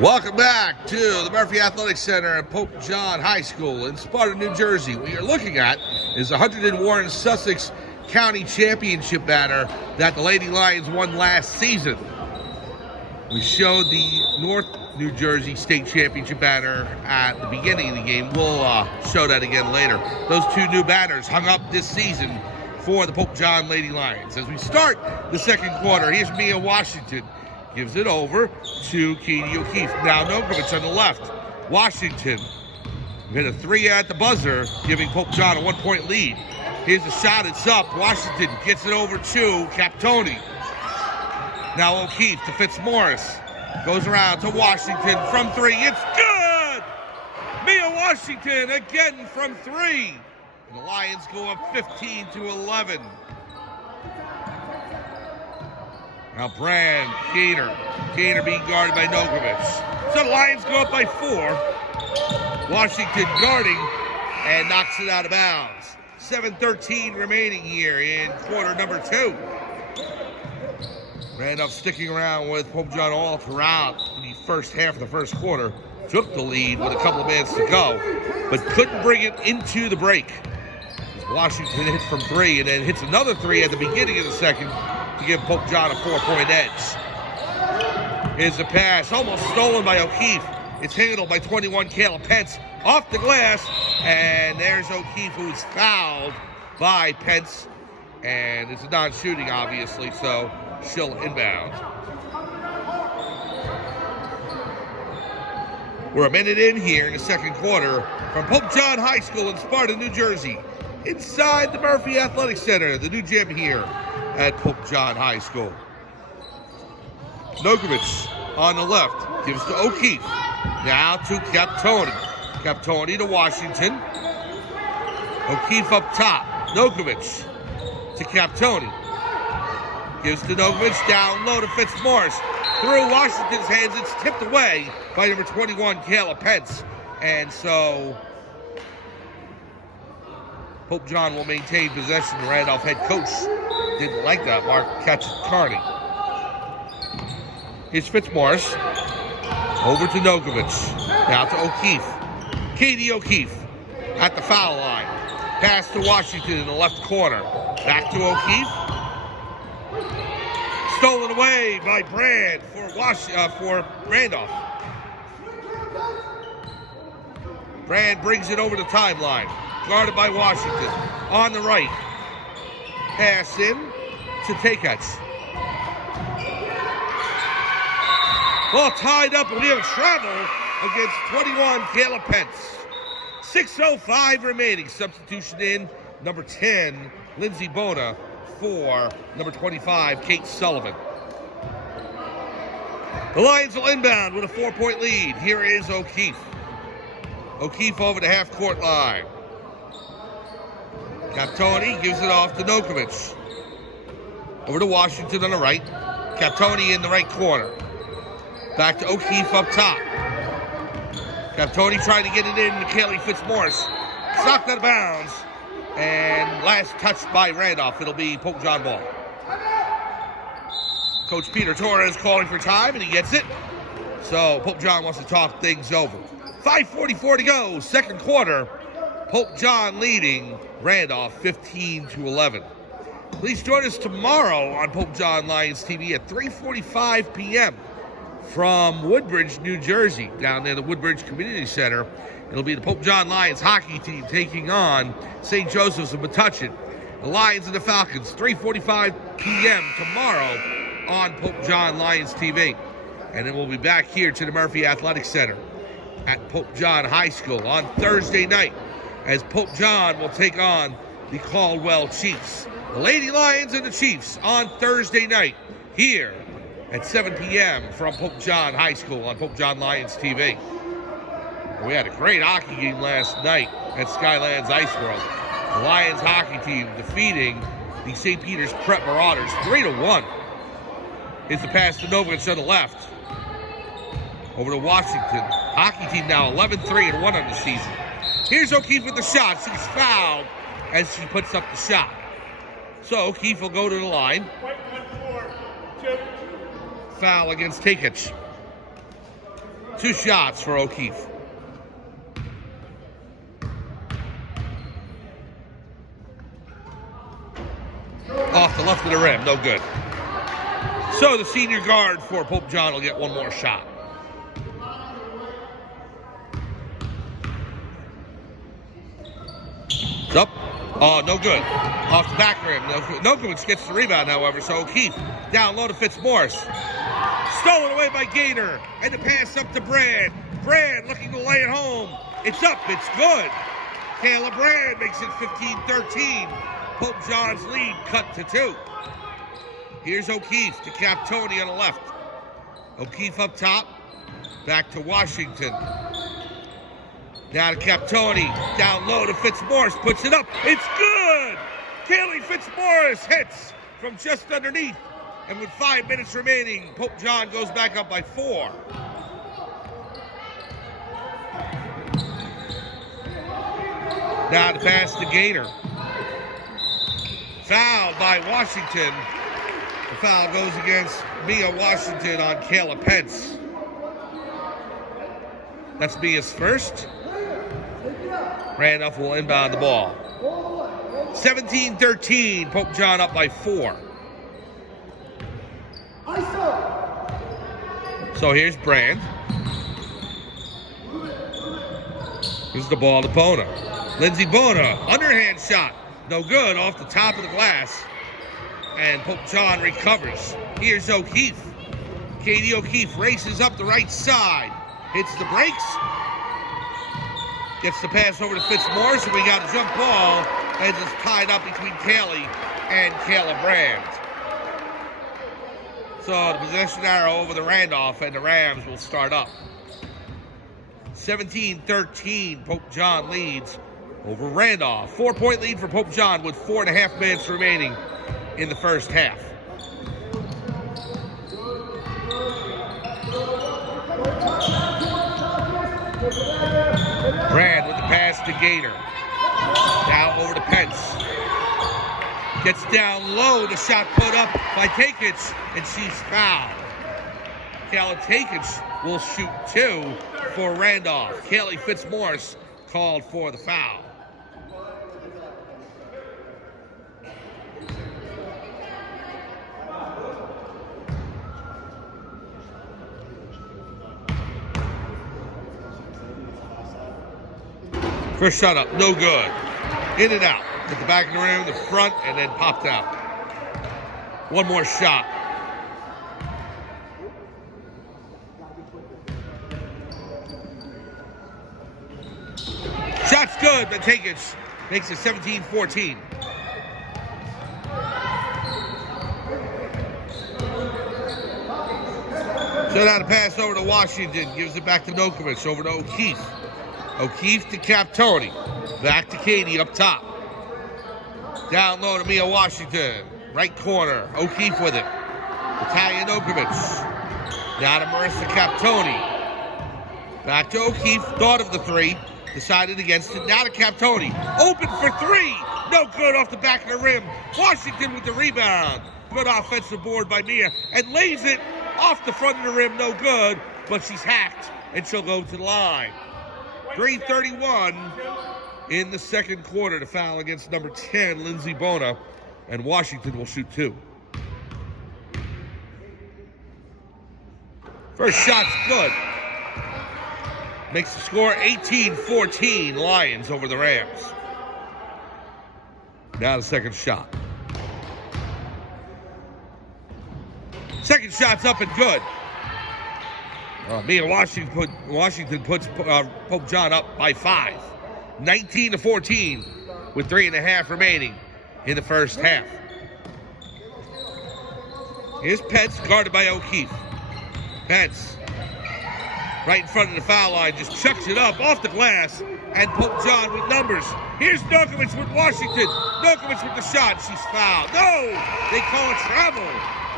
Welcome back to the Murphy Athletic Center at Pope John High School in Sparta, New Jersey. What you're looking at is the 101 Sussex County Championship banner that the Lady Lions won last season. We showed the North New Jersey State Championship banner at the beginning of the game. We'll show that again later. Those two new banners hung up this season for the Pope John Lady Lions. As we start the second quarter, here's Mia Washington. Gives it over to Katie O'Keefe. Now Nokovic on the left. Washington hit a three at the buzzer, giving Pope John a 1-point lead. Here's the shot, it's up. Washington gets it over to Captoni. Now O'Keefe to Fitzmaurice. Goes around to Washington from three. It's good! Mia Washington again from three. And the Lions go up 15-11. Now Brand, Gator being guarded by Nokovic. So the Lions go up by 4. Washington guarding and knocks it out of bounds. 7:13 remaining here in quarter number 2. Randolph sticking around with Pope John all throughout the first half of the first quarter. Took the lead with a couple of minutes to go, but couldn't bring it into the break. Washington hits from 3 and then hits another 3 at the beginning of the second to give Pope John a 4-point edge. Here's the pass, almost stolen by O'Keefe. It's handled by 21 Kayla Pence off the glass, and there's O'Keefe, who's fouled by Pence, and it's a non-shooting, obviously, so she'll inbound. We're a minute in here in the second quarter from Pope John High School in Sparta, New Jersey, inside the Murphy Athletic Center, the new gym here at Pope John High School. Nokovic on the left, gives to O'Keefe. Now to Captoni. Captoni to Washington. O'Keefe up top. Nokovic to Captoni. Gives to Nokovic, down low to Fitzmaurice. Through Washington's hands, it's tipped away by number 21, Kayla Pence. And so Pope John will maintain possession. The Randolph head coach didn't like that, Mark Cacciacardi. Here's Fitzmaurice. Over to Nokovic. Now to O'Keefe. Katie O'Keefe at the foul line. Pass to Washington in the left corner. Back to O'Keefe. Stolen away by Brand for Randolph. Brand brings it over the timeline. Guarded by Washington. On the right. Pass in to Takech. Ball tied up, and we have travel against 21 Kayla Pence. 6:05 remaining. Substitution in number 10, Lindsey Bona, for number 25, Kate Sullivan. The Lions will inbound with a 4-point lead. Here is O'Keefe. O'Keefe over the half-court line. Captoni gives it off to Nokovic. Over to Washington on the right. Captoni in the right corner. Back to O'Keefe up top. Captoni trying to get it in to Kaylee Fitzmaurice. Knocked out of bounds. And last touch by Randolph. It'll be Pope John ball. Coach Peter Torres calling for time, and he gets it. So Pope John wants to talk things over. 5:44 to go, second quarter. Pope John leading Randolph 15-11. Please join us tomorrow on Pope John Lions TV at 3:45 p.m. from Woodbridge, New Jersey, down there, the Woodbridge Community Center. It'll be the Pope John Lions hockey team taking on St. Joseph's of Metuchen. The Lions and the Falcons, 3:45 p.m. tomorrow on Pope John Lions TV. And then we'll be back here to the Murphy Athletic Center at Pope John High School on Thursday night, as Pope John will take on the Caldwell Chiefs. The Lady Lions and the Chiefs on Thursday night here at 7 p.m. from Pope John High School on Pope John Lions TV. We had a great hockey game last night at Skylands Ice World. The Lions hockey team defeating the St. Peter's Prep Marauders 3-1. Here's the pass to Nokovic on the left. Over to Washington. Hockey team now 11-3-1 on the season. Here's O'Keefe with the shot. She's fouled as she puts up the shot. So O'Keefe will go to the line. Foul against Takech. 2 shots for O'Keefe. Off the left of the rim, no good. So the senior guard for Pope John will get 1 more shot. It's up. Oh, no good. Off the back rim. Nokovic gets the rebound, however, so O'Keefe down low to Fitzmorris. Stolen away by Gaynor. And the pass up to Brand. Brand looking to lay it home. It's up. It's good. Caleb Brand makes it 15-13. Pope John's lead cut to 2. Here's O'Keefe to Captoni on the left. O'Keefe up top. Back to Washington. Now to Captoni. Down low to Fitzmorris. Puts it up. It's good! Kaylee Fitzmorris hits from just underneath. And with 5 minutes remaining, Pope John goes back up by 4. Now to pass to Gaynor. Fouled by Washington. The foul goes against Mia Washington on Kayla Pence. That's Mia's first. Randolph will inbound the ball. 17-13, Pope John up by 4. So here's Brand. Here's the ball to Bona. Lindsey Bona, underhand shot. No good, off the top of the glass. And Pope John recovers. Here's O'Keefe. Katie O'Keefe races up the right side. Hits the brakes. Gets the pass over to Fitzmorris, and we got a jump ball as it's tied up between Kaylee and Kayla Brand. So the possession arrow over the Randolph, and the Rams will start up. 17-13, Pope John leads over Randolph. 4-point lead for Pope John with 4.5 minutes remaining in the first half. Brand with the pass to Gaynor. Now over to Pence. Gets down low, the shot put up by Takic, and she's fouled. Kayla Takic will shoot 2 for Randolph. Kaylee Fitzmorris called for the foul. First shot up, no good. In and out. At the back of the rim, the front, and then popped out. 1 more shot. Shot's good, but Takic makes it 17-14. So now the pass over to Washington. Gives it back to Nokovic. Over to O'Keefe. O'Keefe to Captoni. Back to Katie up top. Down low to Mia Washington. Right corner. O'Keefe with it. Natalia Nokovic. Now to Marissa Captoni. Back to O'Keefe. Thought of the 3. Decided against it. Now to Captoni. Open for 3. No good off the back of the rim. Washington with the rebound. Good offensive board by Mia. And lays it off the front of the rim. No good. But she's hacked. And she'll go to the line. 3:31 in the second quarter to foul against number 10, Lindsey Bona, and Washington will shoot 2. First shot's good. Makes the score 18-14, Lions over the Rams. Now the second shot. Second shot's up and good. Mia Washington puts Pope John up by 5. 19-14 with 3.5 remaining in the first half. Here's Pence, guarded by O'Keefe. Pence, right in front of the foul line, just chucks it up off the glass, and Pope John with numbers. Here's Nokovic with Washington. Nokovic with the shot. She's fouled. No! They call it travel.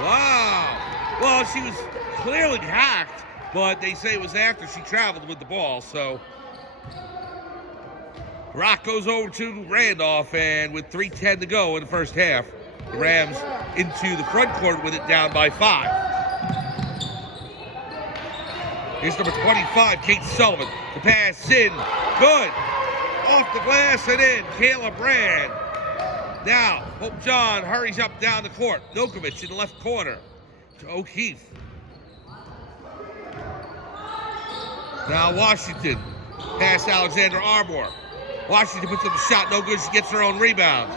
Wow. Well, she was clearly hacked, but they say it was after she traveled with the ball, so rock goes over to Randolph, and with 3:10 to go in the first half, the Rams into the front court with it down by 5. Here's number 25, Kate Sullivan. The pass in. Good. Off the glass and in. Kayla Brand. Now, Pope John hurries up down the court. Nokovic in the left corner to O'Keefe. Now Washington. Pass Alexander Arbor. Washington puts up the shot. No good. She gets her own rebound.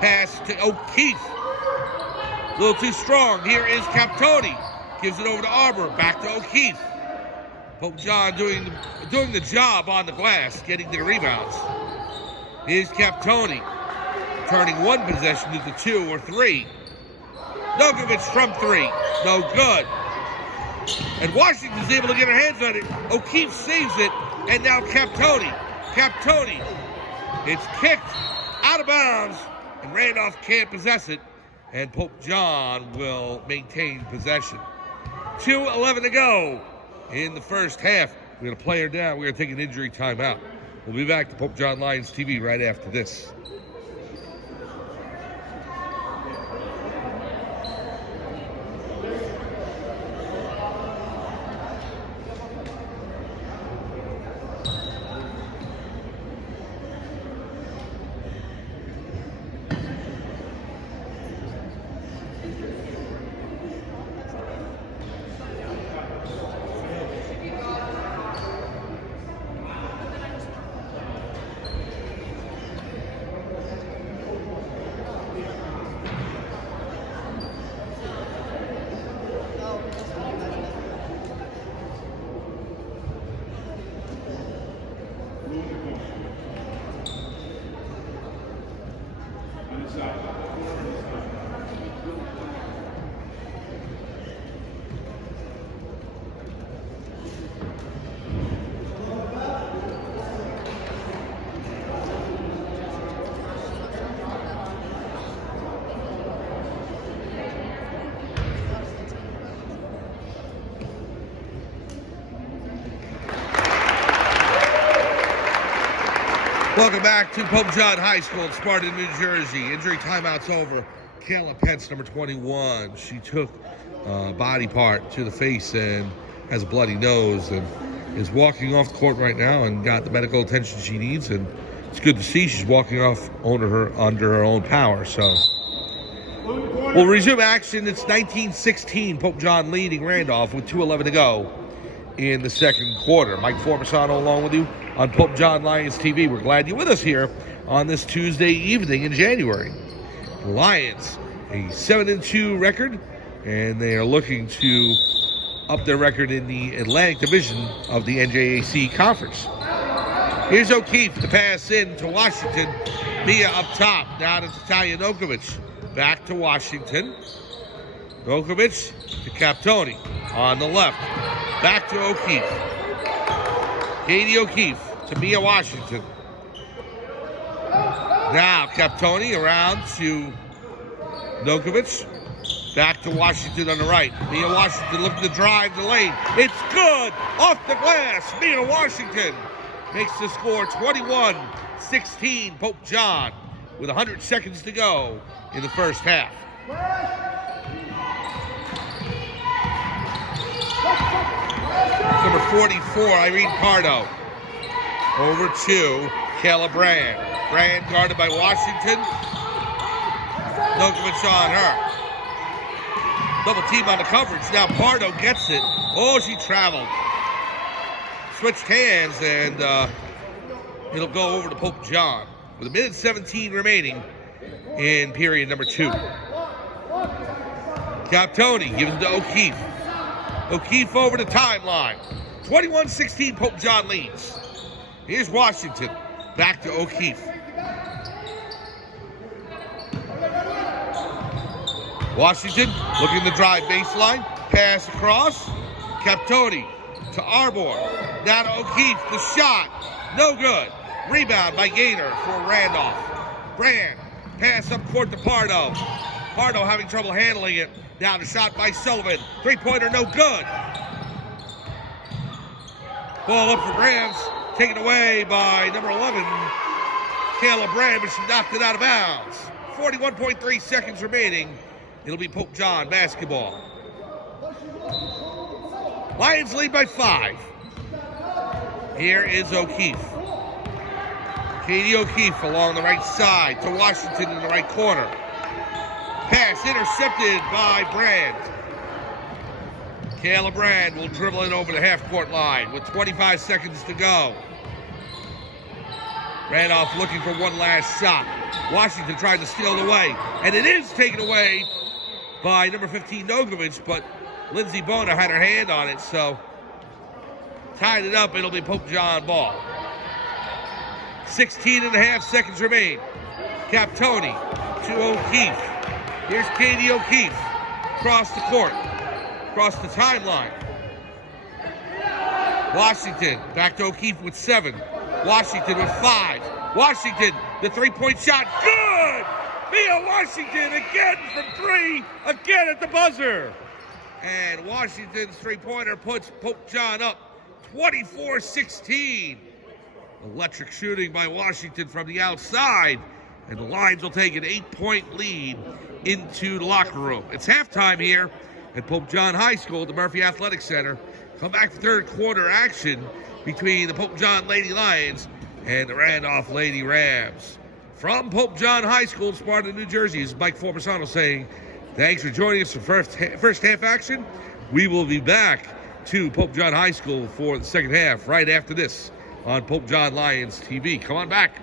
Pass to O'Keefe. A little too strong. Here is Captoni. Gives it over to Arbor. Back to O'Keefe. Pope John doing the job on the glass, getting the rebounds. Here's Captoni. Turning one possession into two or three. Nokovic from three. No good. And Washington's able to get her hands on it. O'Keefe saves it. And now Captoni. Captoni. It's kicked out of bounds. And Randolph can't possess it. And Pope John will maintain possession. 2:11 to go in the first half. We're going to play her down. We're going to take an injury timeout. We'll be back to Pope John Lions TV right after this. Welcome back to Pope John High School in Sparta, New Jersey. Injury timeout's over. Kayla Pence, number 21. She took a body part to the face and has a bloody nose and is walking off the court right now and got the medical attention she needs. And it's good to see she's walking off under her own power. So we'll resume action. It's 19-16. Pope John leading Randolph with 2:11 to go in the second quarter. Mike Formisano along with you on Pope John Lions TV. We're glad you're with us here on this Tuesday evening in January. Lions, a 7-2 record, and they are looking to up their record in the Atlantic Division of the NJAC Conference. Here's O'Keefe, the pass in to Washington. Mia up top, down to Talia Nokovic. Back to Washington. Nokovic to Captoni on the left. Back to O'Keefe. Katie O'Keefe to Mia Washington. Now Captoni around to Nokovic. Back to Washington on the right. Mia Washington looking to drive the lane. It's good! Off the glass. Mia Washington makes the score 21-16. Pope John with 100 seconds to go in the first half. Number 44, Irene Pardo. Over to Kayla Brand. Brand guarded by Washington. Nokovic on her. Double team on the coverage. Now Pardo gets it. Oh, she traveled. Switched hands, and it'll go over to Pope John with 1:17 remaining in period number 2. Captoni gives it to O'Keefe. O'Keefe over the timeline. 21-16, Pope John leads. Here's Washington. Back to O'Keefe. Washington looking to drive baseline. Pass across. Captoni to Arbor. Now to O'Keefe. The shot. No good. Rebound by Gaynor for Randolph. Brand. Pass up court to Pardo. Pardo having trouble handling it. Now the shot by Sullivan. Three-pointer, no good. Ball up for Grams. Taken away by number 11, Kayla Brand, but she knocked it out of bounds. 41.3 seconds remaining. It'll be Pope John basketball. Lions lead by 5. Here is O'Keefe. Katie O'Keefe along the right side to Washington in the right corner. Pass intercepted by Brand. Kayla Brand will dribble it over the half-court line with 25 seconds to go. Randolph looking for one last shot. Washington trying to steal it away, and it is taken away by number 15 Nogovich, but Lindsey Boner had her hand on it, so tied it up. It'll be Pope John ball. 16 and a half seconds remain. Captoni to O'Keefe. Here's Katie O'Keefe. Across the court. Across the timeline. Washington back to O'Keefe with 7. Washington with 5. Washington, the three-point shot. Good! Mia Washington again from 3. Again at the buzzer. And Washington's three-pointer puts Pope John up 24-16. Electric shooting by Washington from the outside, and the Lions will take an 8-point lead into the locker room. It's halftime here at Pope John High School at the Murphy Athletic Center. Come back for third quarter action between the Pope John Lady Lions and the Randolph Lady Rams. From Pope John High School in Sparta, New Jersey, is Mike Formisano saying thanks for joining us for first half action. We will be back to Pope John High School for the second half right after this on Pope John Lions TV. Come on back.